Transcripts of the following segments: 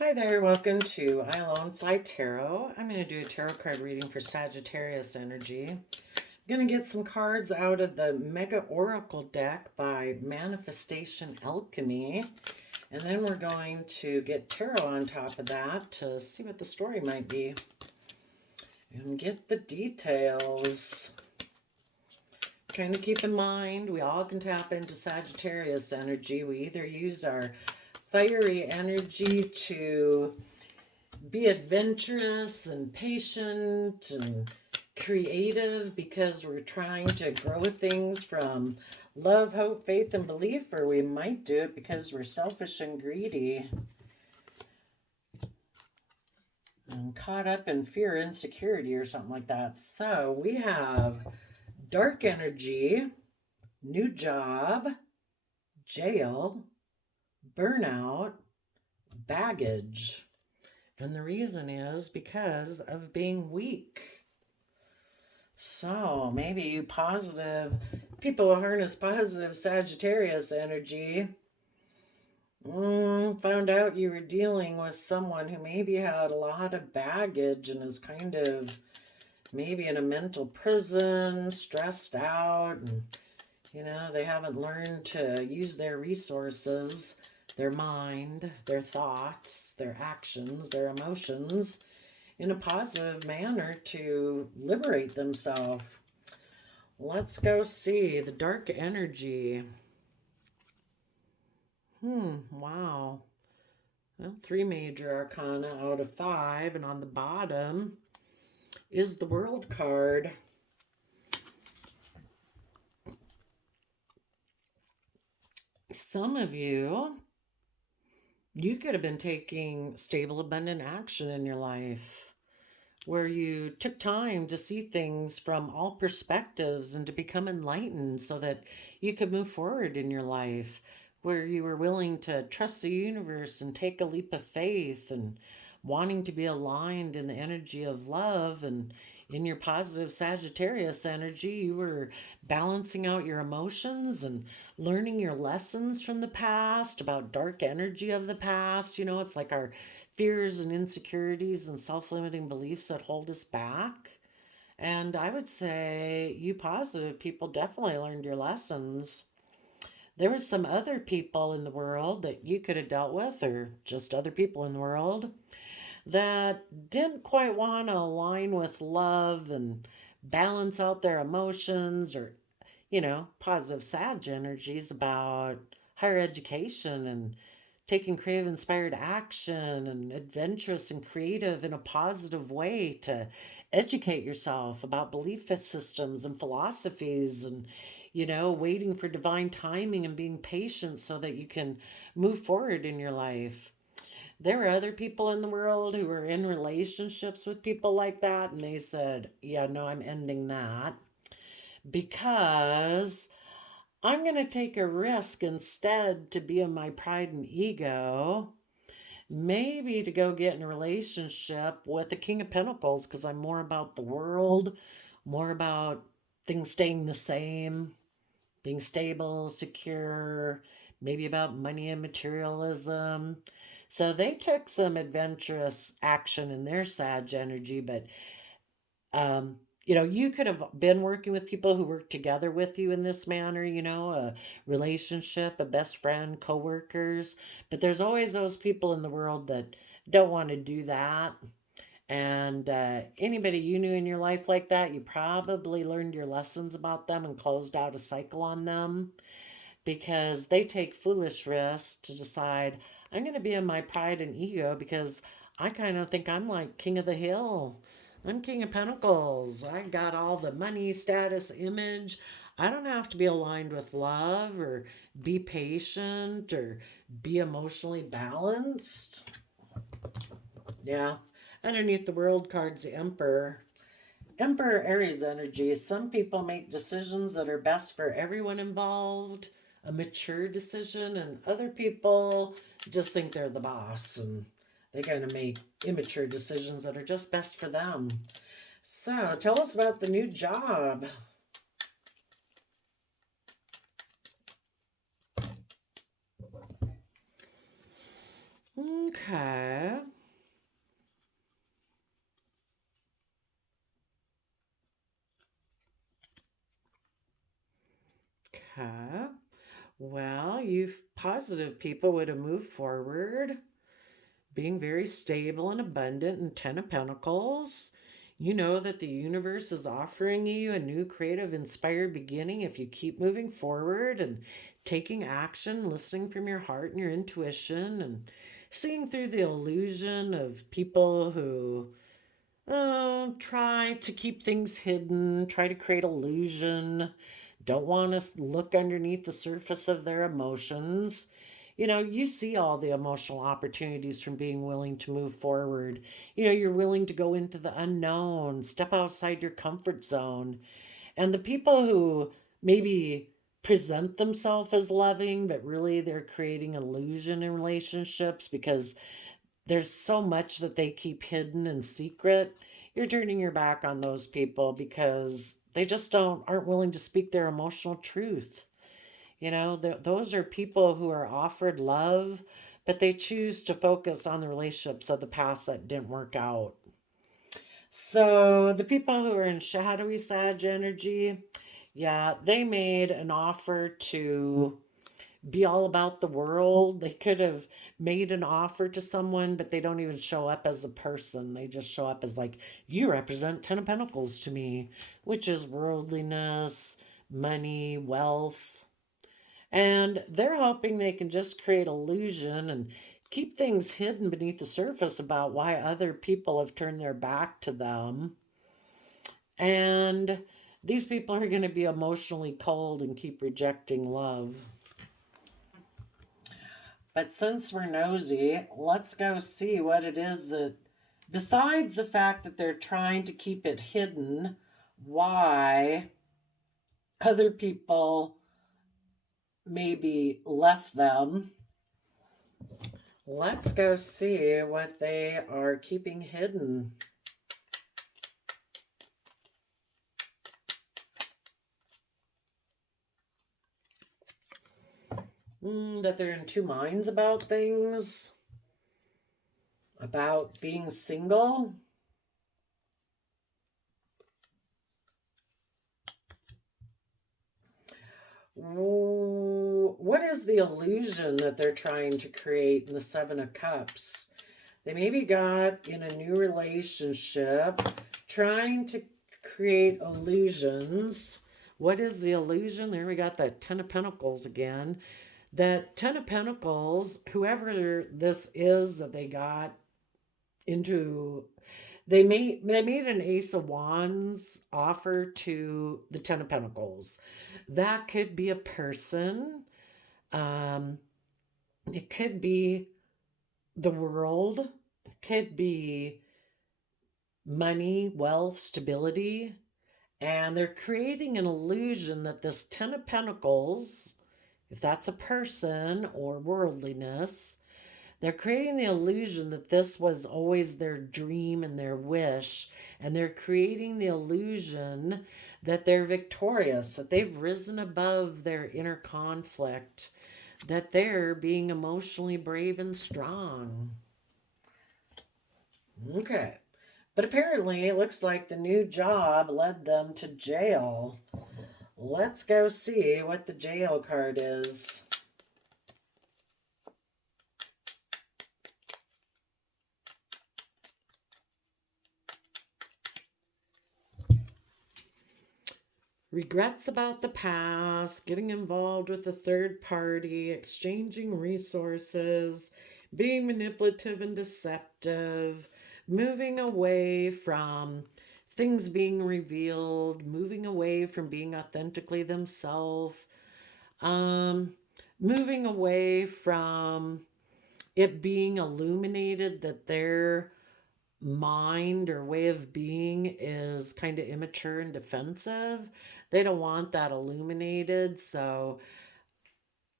Hi there, welcome to I Alone Fly Tarot. I'm going to do a tarot card reading for Sagittarius energy. I'm going to get some cards out of the Mega Oracle deck by Manifestation Alchemy. And then we're going to get tarot on top of that to see what the story might be. And get the details. Kind of keep in mind, we all can tap into Sagittarius energy. We either use our fiery energy to be adventurous and patient and creative because we're trying to grow things from love, hope, faith, and belief, or we might do it because we're selfish and greedy and caught up in fear, insecurity, or something like that. So we have dark energy, new job, jail, burnout, baggage. And the reason is because of being weak. So maybe you positive people who harness positive Sagittarius energy found out you were dealing with someone who maybe had a lot of baggage and is kind of maybe in a mental prison, stressed out, and they haven't learned to use their resources, their mind, their thoughts, their actions, their emotions in a positive manner to liberate themselves. Let's go see the dark energy. Wow. Well, 3 major arcana out of 5, and on the bottom is the World card. Some of you could have been taking stable, abundant action in your life where you took time to see things from all perspectives and to become enlightened so that you could move forward in your life, where you were willing to trust the universe and take a leap of faith and wanting to be aligned in the energy of love. And in your positive Sagittarius energy, you were balancing out your emotions and learning your lessons from the past about dark energy of the past. It's like our fears and insecurities and self-limiting beliefs that hold us back. And I would say you positive people definitely learned your lessons. There were some other people in the world that you could have dealt with, or just other people in the world, that didn't quite want to align with love and balance out their emotions, or, positive Sag energies about higher education and taking creative inspired action and adventurous and creative in a positive way to educate yourself about belief systems and philosophies, and waiting for divine timing and being patient so that you can move forward in your life. There were other people in the world who were in relationships with people like that, and they said, yeah, no, I'm ending that because I'm going to take a risk instead to be in my pride and ego. Maybe to go get in a relationship with the King of Pentacles because I'm more about the world, more about things staying the same, being stable, secure, maybe about money and materialism. So they took some adventurous action in their Sag energy, but um, you could have been working with people who work together with you in this manner, a relationship, a best friend, coworkers. But there's always those people in the world that don't want to do that. And anybody you knew in your life like that, you probably learned your lessons about them and closed out a cycle on them because they take foolish risks to decide, I'm going to be in my pride and ego because I kind of think I'm like king of the hill. I'm king of pentacles. I got all the money, status, image. I don't have to be aligned with love or be patient or be emotionally balanced. Yeah. Underneath the world card's the Emperor. Emperor Aries energy. Some people make decisions that are best for everyone involved, a mature decision, and other people just think they're the boss and they kind of make immature decisions that are just best for them. So, tell us about the new job. Okay. Okay. Well, you positive people would have moved forward, being very stable and abundant, and Ten of Pentacles. You know that the universe is offering you a new creative, inspired beginning if you keep moving forward and taking action, listening from your heart and your intuition, and seeing through the illusion of people who try to keep things hidden, try to create illusion, don't want to look underneath the surface of their emotions. You know, you see all the emotional opportunities from being willing to move forward. You know, you're willing to go into the unknown, step outside your comfort zone. And the people who maybe present themselves as loving, but really they're creating illusion in relationships because there's so much that they keep hidden and secret. You're turning your back on those people because they just aren't willing to speak their emotional truth. You know, those are people who are offered love, but they choose to focus on the relationships of the past that didn't work out. So the people who are in shadowy Sag energy, yeah, they made an offer to be all about the world. They could have made an offer to someone, but they don't even show up as a person. They just show up as like, you represent Ten of Pentacles to me, which is worldliness, money, wealth. And they're hoping they can just create illusion and keep things hidden beneath the surface about why other people have turned their back to them. And these people are going to be emotionally cold and keep rejecting love. But since we're nosy, let's go see what it is that, besides the fact that they're trying to keep it hidden, why other people maybe left them. Let's go see what they are keeping hidden. That they're in two minds about things, about being single. What is the illusion that they're trying to create in the Seven of Cups? They maybe got in a new relationship, trying to create illusions. What is the illusion? There we got that Ten of Pentacles again. That Ten of Pentacles, whoever this is that they got into, they made an Ace of Wands offer to the Ten of Pentacles. That could be a person. Um, it could be the world. It could be money, wealth, stability. And they're creating an illusion that this Ten of Pentacles, if that's a person or worldliness, they're creating the illusion that this was always their dream and their wish. And they're creating the illusion that they're victorious, that they've risen above their inner conflict, that they're being emotionally brave and strong. Okay. But apparently, it looks like the new job led them to jail. Let's go see what the jail card is. Regrets about the past, getting involved with a third party, exchanging resources, being manipulative and deceptive, moving away from things being revealed, moving away from being authentically themselves, moving away from it being illuminated that their mind or way of being is kind of immature and defensive. They don't want that illuminated. So,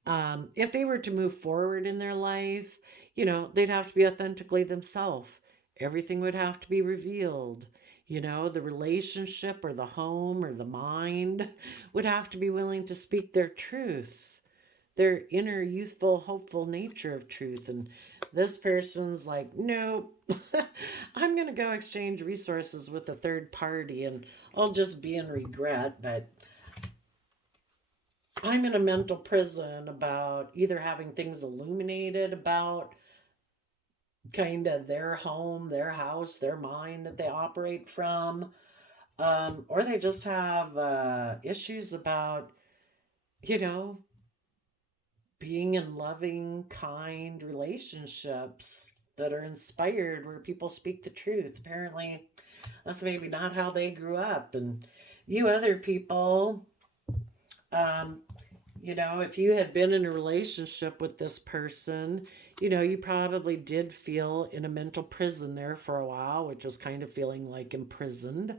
if they were to move forward in their life, you know, they'd have to be authentically themselves. Everything would have to be revealed. You know, the relationship or the home or the mind would have to be willing to speak their truth. their inner youthful, hopeful nature of truth. And this person's like, nope, I'm going to go exchange resources with a third party and I'll just be in regret. But I'm in a mental prison about either having things illuminated about kind of their home, their house, their mind that they operate from, or they just have issues about, you know, being in loving, kind relationships that are inspired where people speak the truth. Apparently, that's maybe not how they grew up. And you other people, um, if you had been in a relationship with this person, you probably did feel in a mental prison there for a while, which was kind of feeling like imprisoned.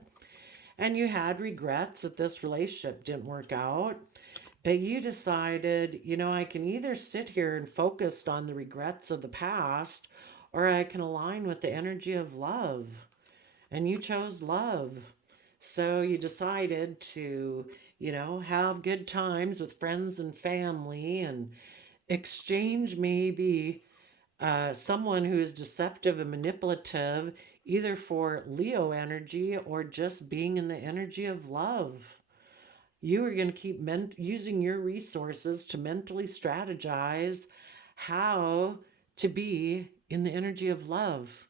And you had regrets that this relationship didn't work out. But you decided, I can either sit here and focus on the regrets of the past, or I can align with the energy of love. And you chose love. So you decided to, have good times with friends and family and exchange maybe someone who is deceptive and manipulative, either for Leo energy or just being in the energy of love. You are going to keep using your resources to mentally strategize how to be in the energy of love,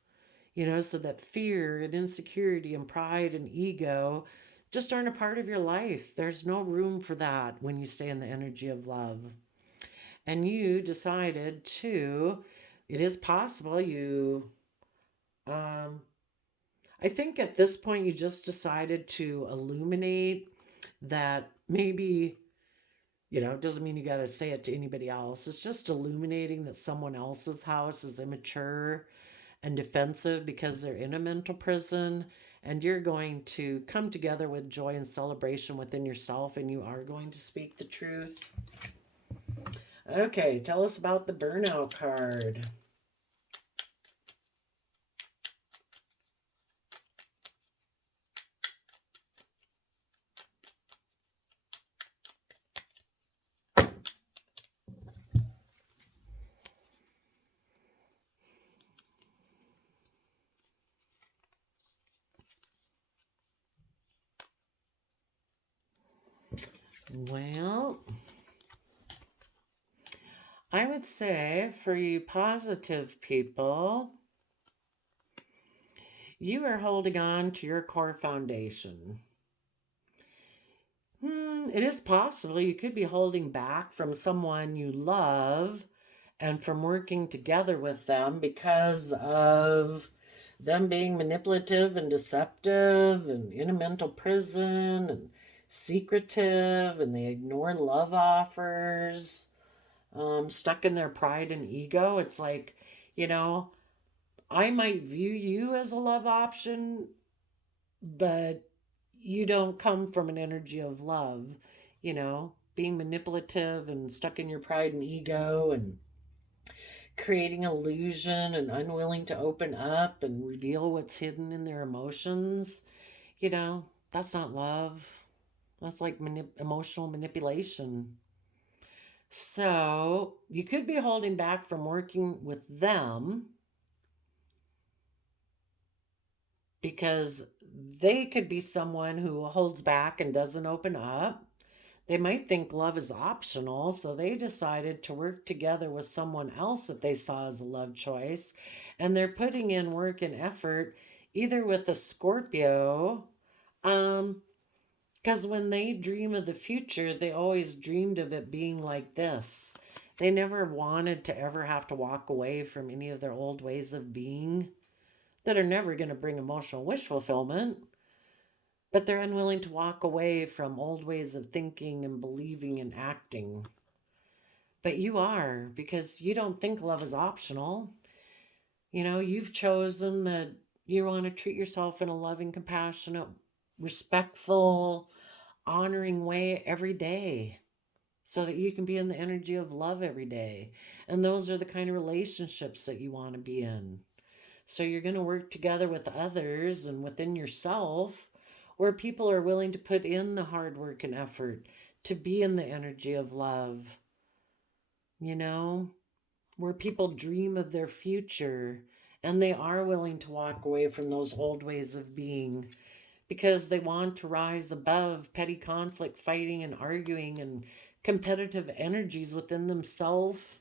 so that fear and insecurity and pride and ego just aren't a part of your life. There's no room for that when you stay in the energy of love. And you decided to, it is possible um, I think at this point you just decided to illuminate that maybe, it doesn't mean you got to say it to anybody else. It's just illuminating that someone else's house is immature and defensive because they're in a mental prison, and you're going to come together with joy and celebration within yourself, and you are going to speak the truth. Okay, tell us about the burnout card. Well, I would say for you positive people, you are holding on to your core foundation. It is possible you could be holding back from someone you love and from working together with them because of them being manipulative and deceptive and in a mental prison and secretive, and they ignore love offers, stuck in their pride and ego. It's like, I might view you as a love option, but you don't come from an energy of love, being manipulative and stuck in your pride and ego and creating illusion and unwilling to open up and reveal what's hidden in their emotions. That's not love. That's like emotional manipulation. So you could be holding back from working with them because they could be someone who holds back and doesn't open up. They might think love is optional, so they decided to work together with someone else that they saw as a love choice. And they're putting in work and effort either with a Scorpio, because when they dream of the future, they always dreamed of it being like this. They never wanted to ever have to walk away from any of their old ways of being that are never going to bring emotional wish fulfillment, but they're unwilling to walk away from old ways of thinking and believing and acting. But you are, because you don't think love is optional. You've chosen that you want to treat yourself in a loving, compassionate, respectful, honoring way every day so that you can be in the energy of love every day. And those are the kind of relationships that you want to be in. So you're going to work together with others and within yourself where people are willing to put in the hard work and effort to be in the energy of love. you know, where people dream of their future and they are willing to walk away from those old ways of being because they want to rise above petty conflict, fighting, and arguing and competitive energies within themselves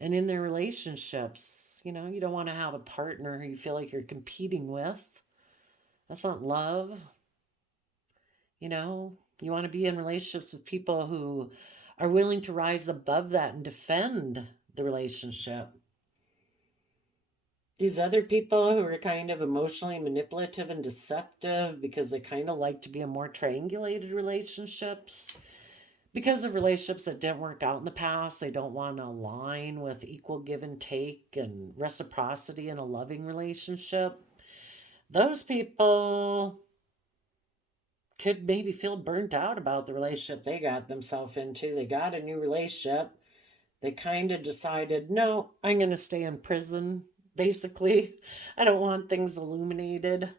and in their relationships. You know, you don't want to have a partner who you feel like you're competing with. That's not love. You know, you want to be in relationships with people who are willing to rise above that and defend the relationship. These other people who are kind of emotionally manipulative and deceptive because they kind of like to be in more triangulated relationships. Because of relationships that didn't work out in the past, they don't want to align with equal give and take and reciprocity in a loving relationship. Those people could maybe feel burnt out about the relationship they got themselves into. They got a new relationship. They kind of decided, no, I'm going to stay in prison, basically. I don't want things illuminated.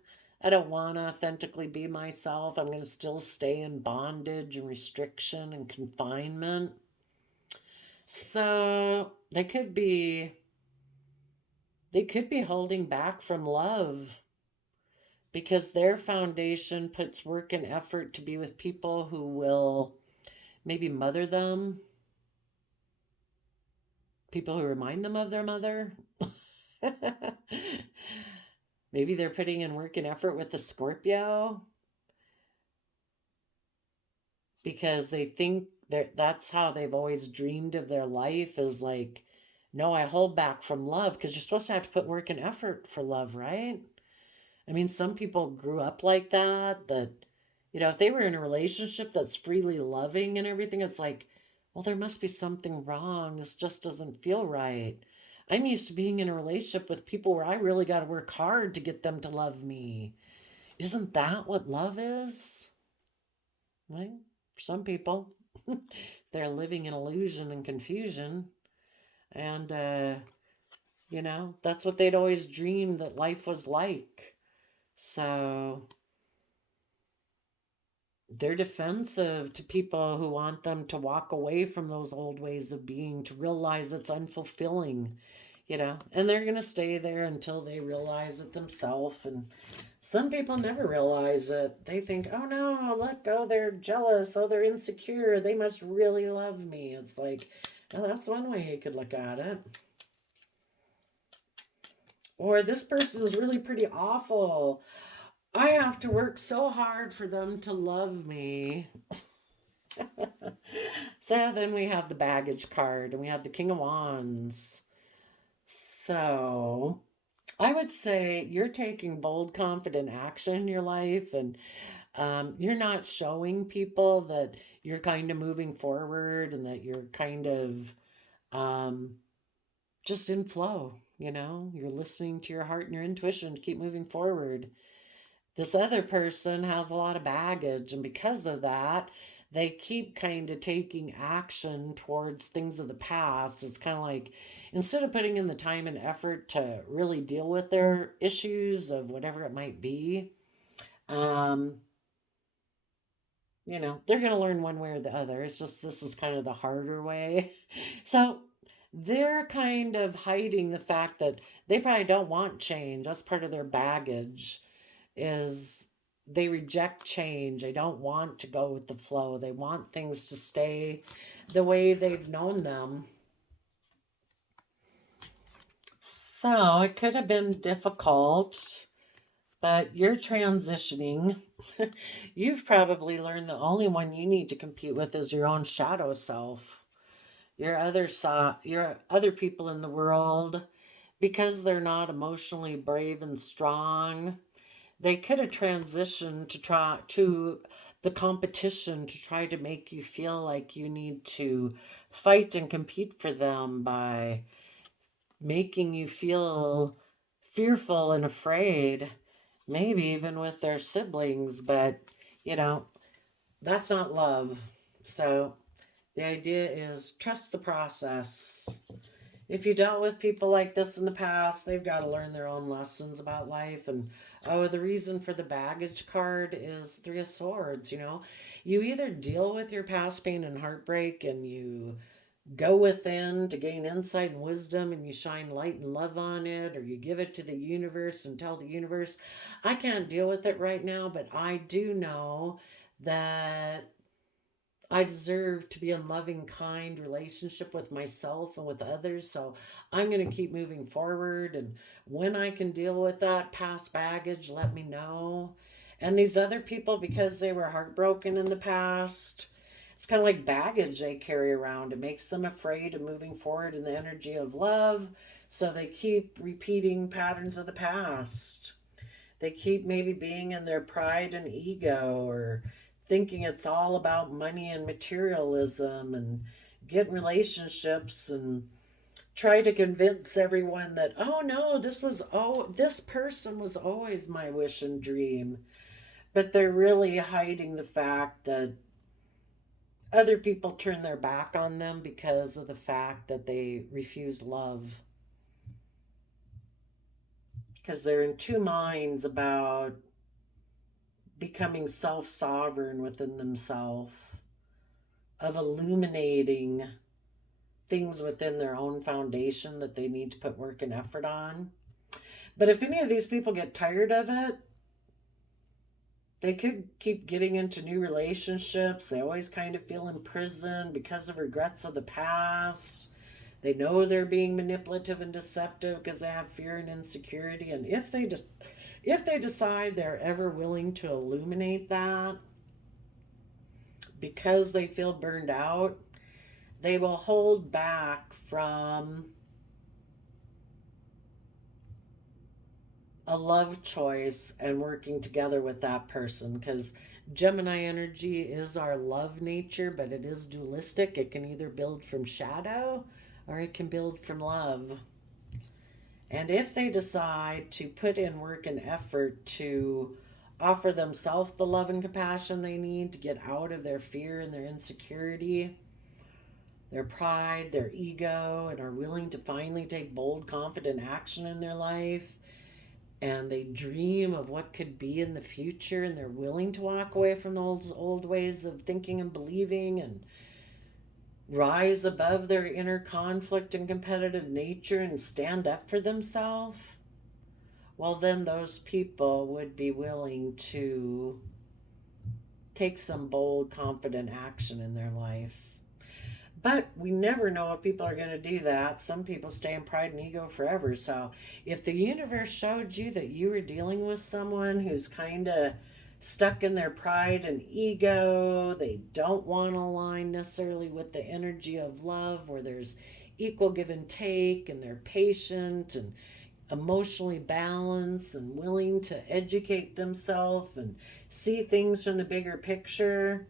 I don't want to authentically be myself. I'm going to still stay in bondage and restriction and confinement. So they could be holding back from love because their foundation puts work and effort to be with people who will maybe mother them, people who remind them of their mother. Maybe they're putting in work and effort with the Scorpio because they think that's how they've always dreamed of their life is like, no, I hold back from love because you're supposed to have to put work and effort for love, right? I mean, some people grew up like that, if they were in a relationship that's freely loving and everything, it's like, well, there must be something wrong. This just doesn't feel right. I'm used to being in a relationship with people where I really got to work hard to get them to love me. Isn't that what love is? Right? For some people, they're living in illusion and confusion. And, that's what they'd always dreamed that life was like. So they're defensive to people who want them to walk away from those old ways of being, to realize it's unfulfilling, and they're going to stay there until they realize it themselves. And some people never realize it. They think, oh no, let go, they're jealous, oh, they're insecure, they must really love me. It's like, well, that's one way you could look at it. Or this person is really pretty awful. I have to work so hard for them to love me. So then we have the baggage card and we have the King of Wands. So I would say you're taking bold, confident action in your life, and you're not showing people that you're kind of moving forward and that you're kind of um, just in flow. You're listening to your heart and your intuition to keep moving forward. This other person has a lot of baggage, and because of that, they keep kind of taking action towards things of the past. It's kind of like instead of putting in the time and effort to really deal with their issues of whatever it might be, um, they're going to learn one way or the other. It's just this is kind of the harder way. So they're kind of hiding the fact that they probably don't want change. That's part of their baggage is they reject change. They don't want to go with the flow. They want things to stay the way they've known them. So it could have been difficult, but you're transitioning. You've probably learned the only one you need to compete with is your own shadow self. Your other people in the world, because they're not emotionally brave and strong, they could have transitioned to the competition to try to make you feel like you need to fight and compete for them by making you feel fearful and afraid, maybe even with their siblings, but you know, that's not love. So the idea is trust the process. If you dealt with people like this in the past, they've got to learn their own lessons about life. And oh, the reason for the baggage card is Three of Swords. You either deal with your past pain and heartbreak and you go within to gain insight and wisdom, and you shine light and love on it, or you give it to the universe and tell the universe, I can't deal with it right now, but I do know that I deserve to be in loving, kind relationship with myself and with others. So I'm going to keep moving forward. And when I can deal with that past baggage, let me know. And these other people, because they were heartbroken in the past, it's kind of like baggage they carry around. It makes them afraid of moving forward in the energy of love. So they keep repeating patterns of the past. They keep maybe being in their pride and ego, or thinking it's all about money and materialism, and get relationships and try to convince everyone that, oh no, this person was always my wish and dream. But they're really hiding the fact that other people turn their back on them because of the fact that they refuse love, because they're in two minds about becoming self sovereign within themselves, of illuminating things within their own foundation that they need to put work and effort on. But if any of these people get tired of it, they could keep getting into new relationships. They always kind of feel imprisoned because of regrets of the past. They know they're being manipulative and deceptive because they have fear and insecurity. And if they decide they're ever willing to illuminate that, because they feel burned out, they will hold back from a love choice and working together with that person, because Gemini energy is our love nature, but it is dualistic. It can either build from shadow or it can build from love. And if they decide to put in work and effort to offer themselves the love and compassion they need to get out of their fear and their insecurity, their pride, their ego, and are willing to finally take bold, confident action in their life, and they dream of what could be in the future, and they're willing to walk away from those old ways of thinking and believing and rise above their inner conflict and competitive nature and stand up for themselves, well, then those people would be willing to take some bold, confident action in their life. But we never know if people are going to do that. Some people stay in pride and ego forever. So if the universe showed you that you were dealing with someone who's kind of stuck in their pride and ego, they don't want to align necessarily with the energy of love where there's equal give and take, and they're patient and emotionally balanced and willing to educate themselves and see things from the bigger picture,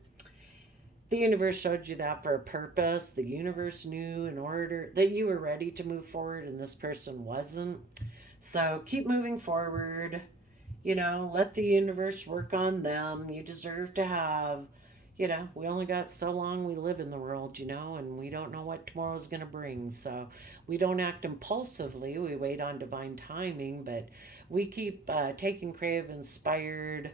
the universe showed you that for a purpose. The universe knew in order that you were ready to move forward and this person wasn't. So keep moving forward. Let the universe work on them. You deserve to have, we only got so long we live in the world, and we don't know what tomorrow's going to bring. So we don't act impulsively. We wait on divine timing, but we keep taking creative, inspired,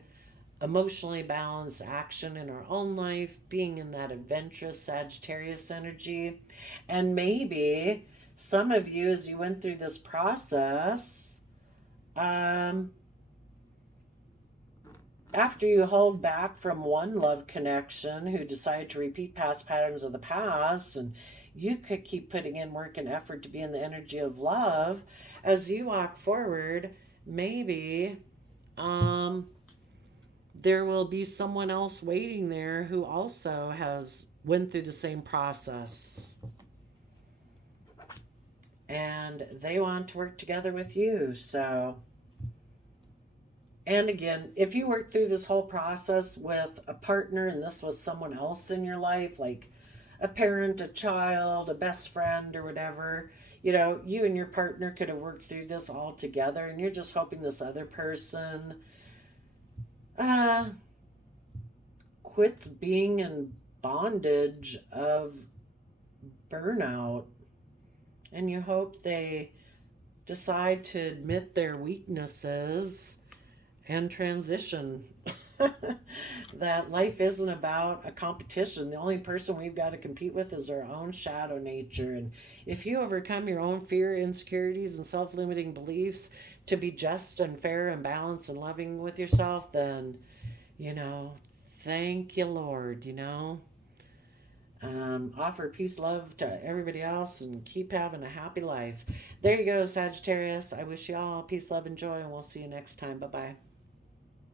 emotionally balanced action in our own life, being in that adventurous Sagittarius energy. And maybe some of you, as you went through this process, after you hold back from one love connection who decided to repeat past patterns of the past, and you could keep putting in work and effort to be in the energy of love, as you walk forward, maybe there will be someone else waiting there who also has went through the same process, and they want to work together with you. So, and again, if you work through this whole process with a partner and this was someone else in your life, like a parent, a child, a best friend, or whatever, you and your partner could have worked through this all together, and you're just hoping this other person quits being in bondage of burnout, and you hope they decide to admit their weaknesses and transition. that life isn't about a competition. The only person we've got to compete with is our own shadow nature. And if you overcome your own fear, insecurities, and self limiting beliefs to be just and fair and balanced and loving with yourself, then, you know, thank you, Lord, you know. Offer peace, love to everybody else, and keep having a happy life. There you go, Sagittarius. I wish you all peace, love, and joy, and we'll see you next time. Bye bye.